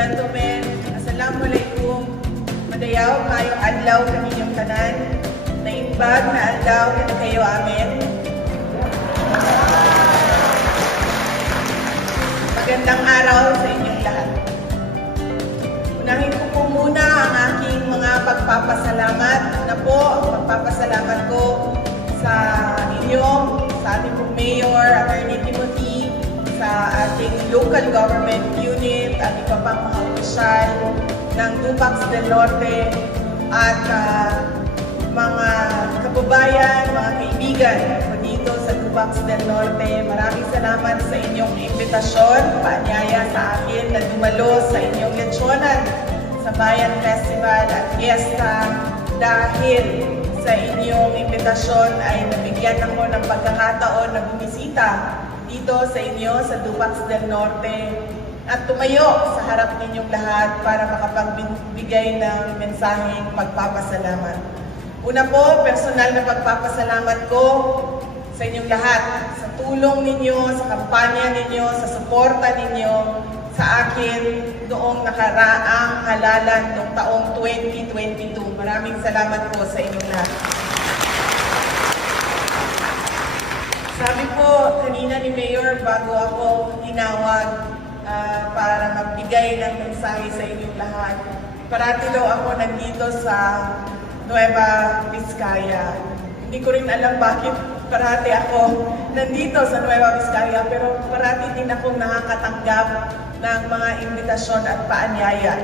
gentlemen, assalamualaikum. Madayaw kayong adlaw kaninyong tanan. Naimbag na adlaw kani kayo amin. Magandang araw sa inyong lahat. Unahin ko po muna ang aking mga pagpapasalamat. Ang pagpapasalamat ko sa inyo, sa ating pong Mayor, Attorney Timothy, sa ating local government unit at iba pang mga opisyal ng Tupac del Norte at mga kababayan, mga kaibigan dito sa Tupac del Norte. Maraming salamat sa inyong imbitasyon, paanyaya sa akin na dumalo sa inyong lechyonan sa Bayan Festival at Fiesta. Dahil sa inyong imbitasyon ay nabigyan ako ng pagkakataon na bumisita dito sa inyo sa Tupac del Norte at tumayo sa harap ninyong lahat para makapagbigay ng mensaheng pagpapasalamat. Una po, personal na pagpapasalamat ko sa inyong lahat, sa tulong ninyo, sa kampanya ninyo, sa suporta ninyo sa akin noong nakaraang halalan noong taong 2022. Maraming salamat po sa inyong lahat. Sabi po kanina ni Mayor bago ako tinawag para magbigay ng mensahe sa inyong lahat. Parati daw ako nandito sa Nueva Vizcaya. Hindi ko rin alam bakit parati ako nandito sa Nueva Vizcaya, pero parati din akong nakakatanggap ng mga imbitasyon at paanyaya.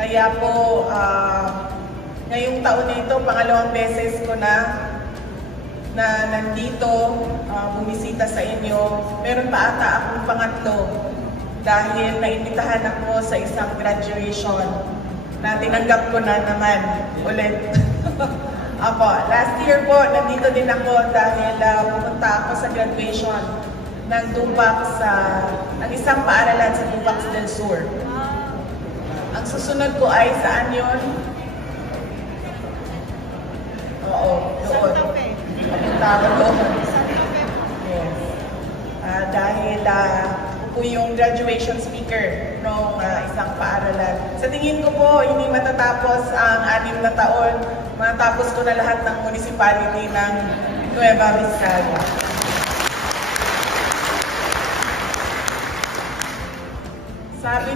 Kaya po, ngayong taon na ito, pangalawang beses ko na nandito, bumisita sa inyo. Meron pa ata akong pangatlo dahil naimbitahan ako sa isang graduation na tinanggap ko na naman ulit. Apo, last year po, nandito din ako dahil pumunta ako sa graduation ng Tupac ng isang paaralan sa Tupac del Sur. Ang susunod ko ay saan yun? Oo, doon. Pumunta ako doon. Yes. Dahil ako yung graduation speaker ng isang paaralan. Sa tingin ko po, hindi matatapos ang 6 na taon. Matapos ko na lahat ng municipality ng Nueva Vizcaya. Sabi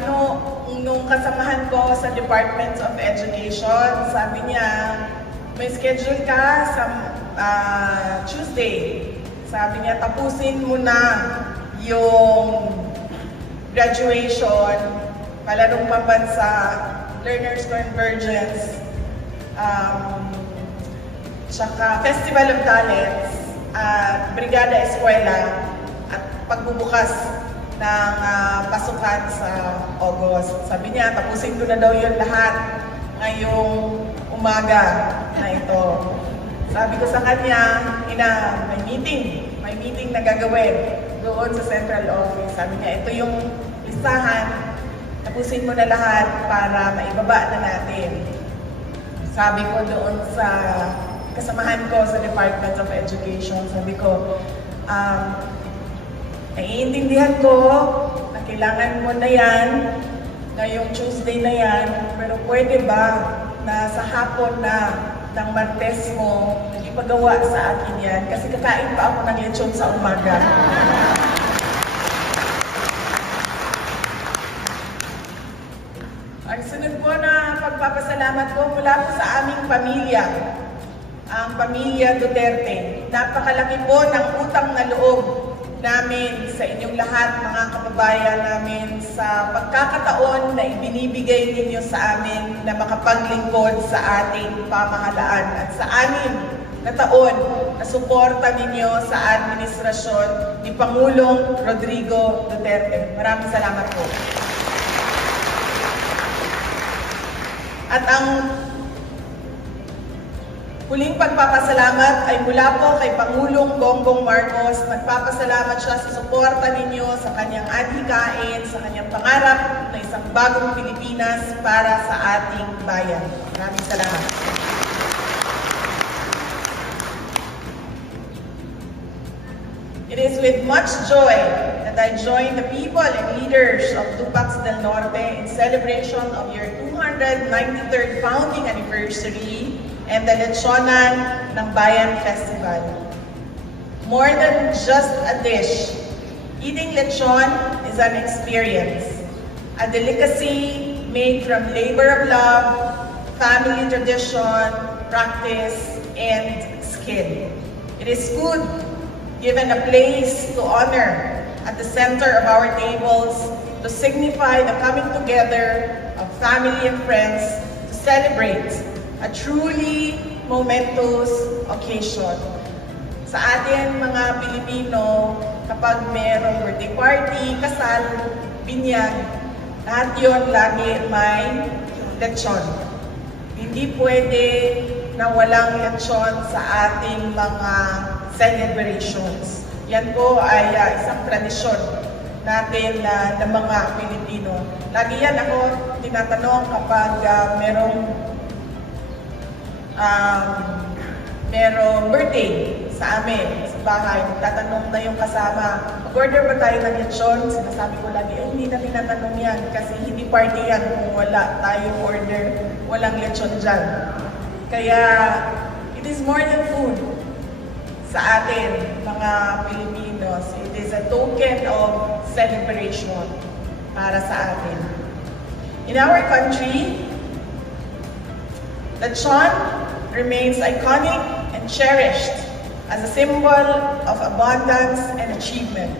nung kasamahan ko sa Department of Education, sabi niya, may schedule ka sa Tuesday. Sabi niya, tapusin mo na yung graduation, palarong pambansa, Learners Convergence, tsaka Festival of Talents, at Brigada Eskwela, at pagbubukas ng pasukan sa August. Sabi niya, tapusin ko na daw yun lahat ngayong umaga na ito. Sabi ko sa kanya, may meeting na gagawin doon sa central office. Sabi niya, ito yung listahan, tapusin mo na lahat para maibaba na natin. Sabi ko doon sa kasamahan ko sa Department of Education, sabi ko, naiintindihan ko na kailangan mo na yan, ngayong Tuesday na yan, pero pwede ba na sa hapon na ng Martes mo, ipagawa sa akin yan? Kasi kakain pa ako ng lechon sa umaga. Ang sunod po na pagpapasalamat ko mula po sa aming pamilya, ang pamilya Duterte. Napakalaki po ng utang na loob namin sa inyong lahat, mga kababayan namin, sa pagkakataon na ibinibigay ninyo sa amin na makapaglingkod sa ating pamahalaan at sa 6 na taon na suporta ninyo sa administrasyon ni Pangulong Rodrigo Duterte. Maraming salamat po. At ang huling pagpapasalamat ay mula po kay Pangulong Bongbong Marcos. Nagpapasalamat siya sa suporta ninyo sa kanyang adhikain, sa kanyang pangarap na isang bagong Pilipinas para sa ating bayan. Maraming salamat. It is with much joy that I join the people and leaders of Tupacs del Norte in celebration of your 293rd founding anniversary and the Lechonan ng Bayan Festival. More than just a dish, eating lechon is an experience, a delicacy made from labor of love, family tradition, practice, and skill. It is food given a place to honor at the center of our tables to signify the coming together of family and friends to celebrate a truly momentous occasion. Sa atin mga Pilipino, kapag mayroong birthday party, kasal, binyag, lahat yun lagi may lechon. Hindi pwede na walang lechon sa ating mga celebrations. Yan po ay isang tradisyon natin ng mga Pilipino. Lagi yan ako tinatanong kapag merong birthday sa amin, sa bahay. Tatanong na yung kasama, mag-order ba tayo ng lechon? Sinasabi ko lagi, hindi na tinatanong yan kasi hindi party yan kung wala tayong order, walang lechon dyan. Kaya, it is more than food. Sa atin, mga Pilipinos, it is a token of celebration para sa atin. In our country, lechon remains iconic and cherished as a symbol of abundance and achievement.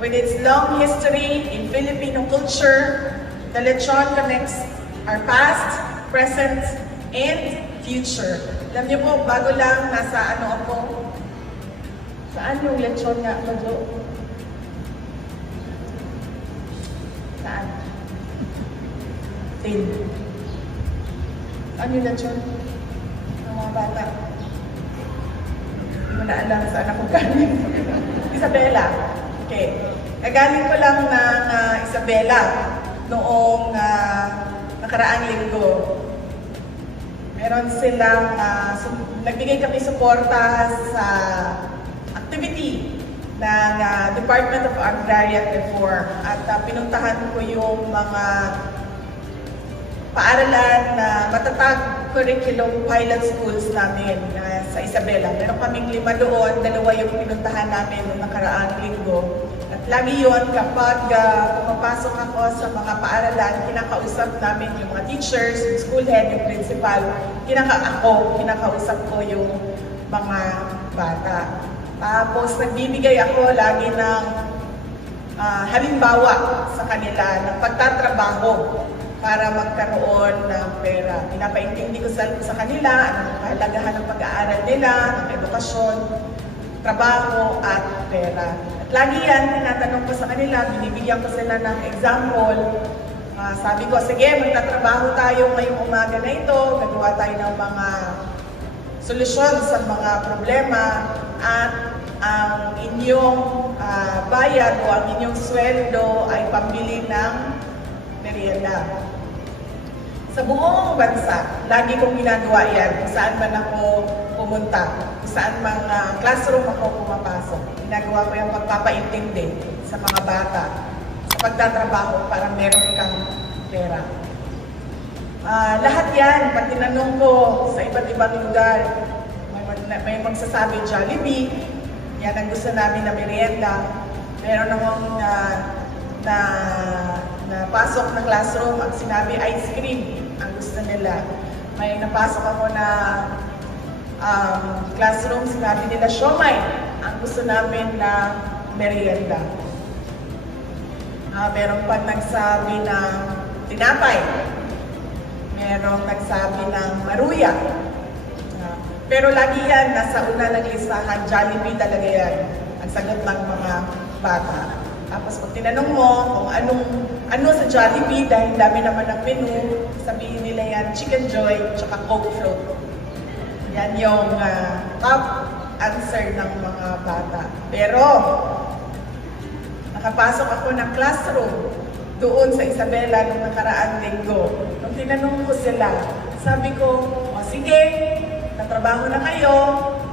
With its long history in Filipino culture, the lechon connects our past, present, and future. Alam niyo po, bago lang nasa ako, saan yung lechon nga, Majo? Saan? Tin. Saan yung lechon? Ng mga bata. Hindi mo na alam saan ako galing. Isabela. Okay. Nagaling ko lang ng Isabela noong nakaraang linggo. Meron silang, nagbigay kami suporta sa activity ng Department of Agrarian Reform at pinuntahan ko yung mga paaralan na matatag curriculum pilot schools namin sa Isabela. Meron kaming 5 doon, 2 yung pinuntahan namin noong nakaraang linggo. At lagi yun kapag pumapasok ako sa mga paaralan, kinakausap namin yung mga teachers, yung school head, yung principal, kinakausap ko yung mga bata. Tapos nagbibigay ako lagi ng halimbawa sa kanila ng pagtatrabaho para magkaroon ng pera. Pinapaintindi ko sa kanila ang kahalagahan ng pag-aaral nila, ng edukasyon, trabaho at pera. At lagi yan, tinatanong ko sa kanila, binibigyan ko sila ng example. Sabi ko, sige, magtatrabaho tayo ngayong umaga na ito, gagawa tayo ng mga solusyon sa mga problema at ang inyong bayad o ang inyong sweldo ay pambili ng merienda. Sa buong bansa, lagi kong ginagawa yan kung saan man ako pumunta, kung saan mga classroom ako pumapasok. Ginagawa ko yung pagpapaintindi sa mga bata sa pagtatrabaho para meron kang pera. Lahat yan, pag tinanong ko sa iba't ibang lugar, may magsasabi Jollibee, yan ang gusto namin na merienda. Meron akong napasok na classroom, ang sinabi ice cream ang gusto nila. May napasok ako na classroom, sinabi nila siomai ang gusto namin na merienda. Meron pa nagsabi ng tinapay. Merong nagsabi ng maruya. Pero lagi yan, nasa una ng listahan, Jollibee talaga yan. Ang sagot ng mga bata. Tapos pag tinanong mo kung ano sa Jollibee, dahil dami naman ang menu, sabihin nila yan, Chicken Joy, tsaka Coke Float. Yan yung top answer ng mga bata. Pero, nakapasok ako ng classroom doon sa Isabela nung nakaraang linggo. Nung tinanong ko sila, sabi ko, o sige, natrabaho na kayo,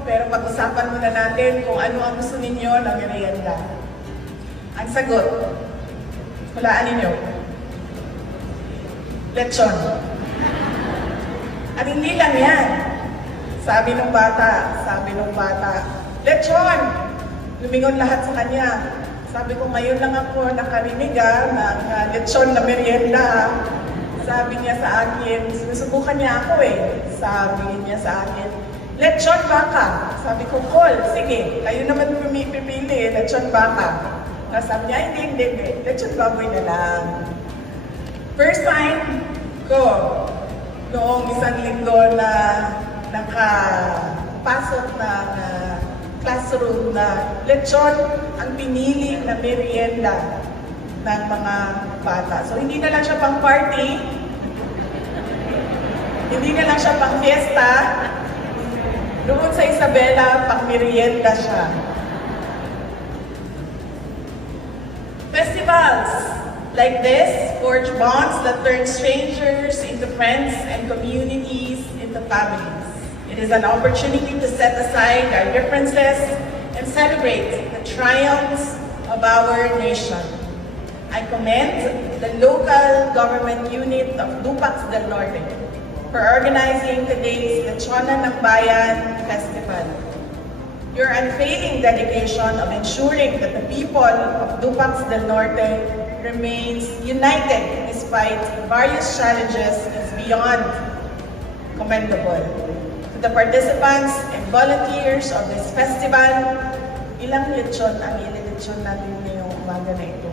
pero pag-usapan muna natin kung ano ang gusto ninyo na merienda. Ang sagot, hulaan ninyo. Lechon. At hindi lang yan. Sabi ng bata, lechon! Lumingon lahat sa kanya. Sabi ko, ngayon lang ako nakarinig ng lechon na merienda. Sabi niya sa akin, sinusubukan niya ako Sabi niya sa akin, lechon baka. Sabi ko, Col, sige, kayo naman pipili, lechon baka. Sabi niya, hindi, lechon baboy na lang. First time ko, noong isang linggo na nakapasok ng classroom na lechon ang pinili na merienda ng mga bata. So hindi na lang siya pang party, hindi na lang siya pang fiesta, doon sa Isabela, pang merienda siya. Festivals like this forge bonds that turn strangers into friends and communities into families. It is an opportunity to set aside our differences and celebrate the triumphs of our nation. I commend the local government unit of Dupax del Norte for organizing today's Lechonan ng Bayan Festival. Your unfailing dedication of ensuring that the people of Dupax del Norte remains united despite various challenges is beyond commendable. To the participants and volunteers of this festival, ilang lechon ang ililechon natin ngayong umaga na ito?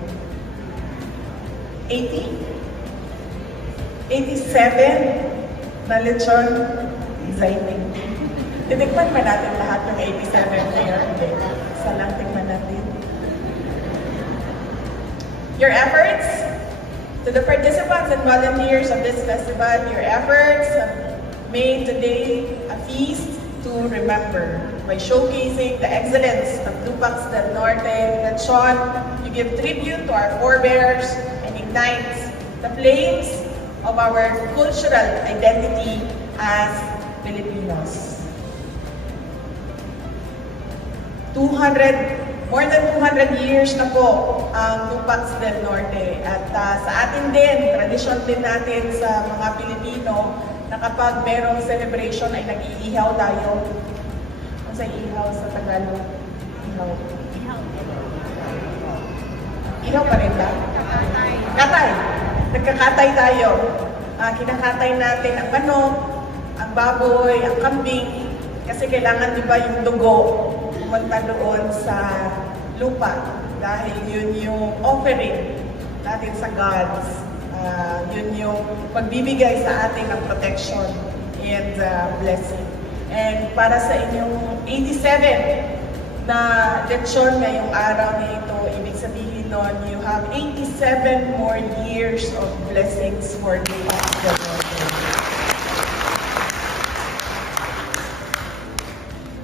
80? 87 na lechon? Exciting. Titikman ba natin lahat ng 87 ngayon? Isa lang tingnan natin. Your efforts, to the participants and volunteers of this festival, your efforts have made today a feast to remember. By showcasing the excellence of Dupax del Norte Lechon, you give tribute to our forebears and ignite the flames of our cultural identity as Filipinos. More than 200 years na po ang Dupax del Norte. At sa atin din, tradisyon din natin sa mga Pilipino na kapag merong celebration ay nag-iihaw tayo. Ano sa ihaw sa Tagalog? Ihaw. Ihaw pa rin ba? Katay. Nagkakatay tayo. Kinakatay natin ang manok, ang baboy, ang kambing. Kasi kailangan di ba yung dugo pumunta doon sa lupa dahil yun yung offering natin sa gods. Yun yung pagbibigay sa atin ng protection and blessing. And para sa inyong 87 na lechon ngayong araw na ito, ibig sabihin nun, you have 87 more years of blessings for the past.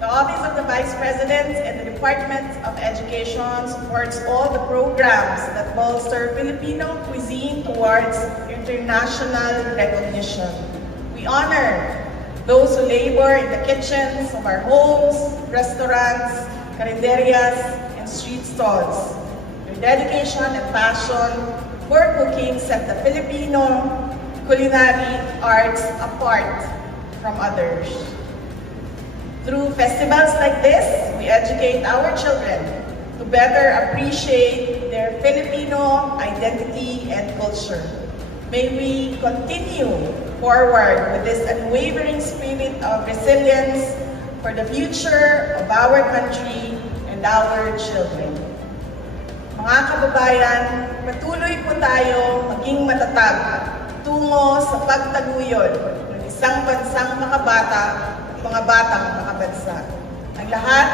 The Office of the Vice President and the Department of Education supports all the programs that bolster Filipino cuisine towards international recognition. We honor those who labor in the kitchens of our homes, restaurants, carinderias, and street stalls. Your dedication and passion for cooking set the Filipino culinary arts apart from others. Through festivals like this, we educate our children to better appreciate their Filipino identity and culture. May we continue forward with this unwavering spirit of resilience for the future of our country and our children. Mga kababayan, patuloy po tayo maging matatag tungo sa pagtaguyod ng isang bansang makabata mga batang makabansa. Ang lahat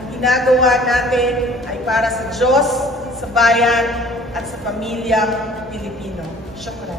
ng ginagawa natin ay para sa Diyos, sa bayan, at sa pamilyang Pilipino. Syukran.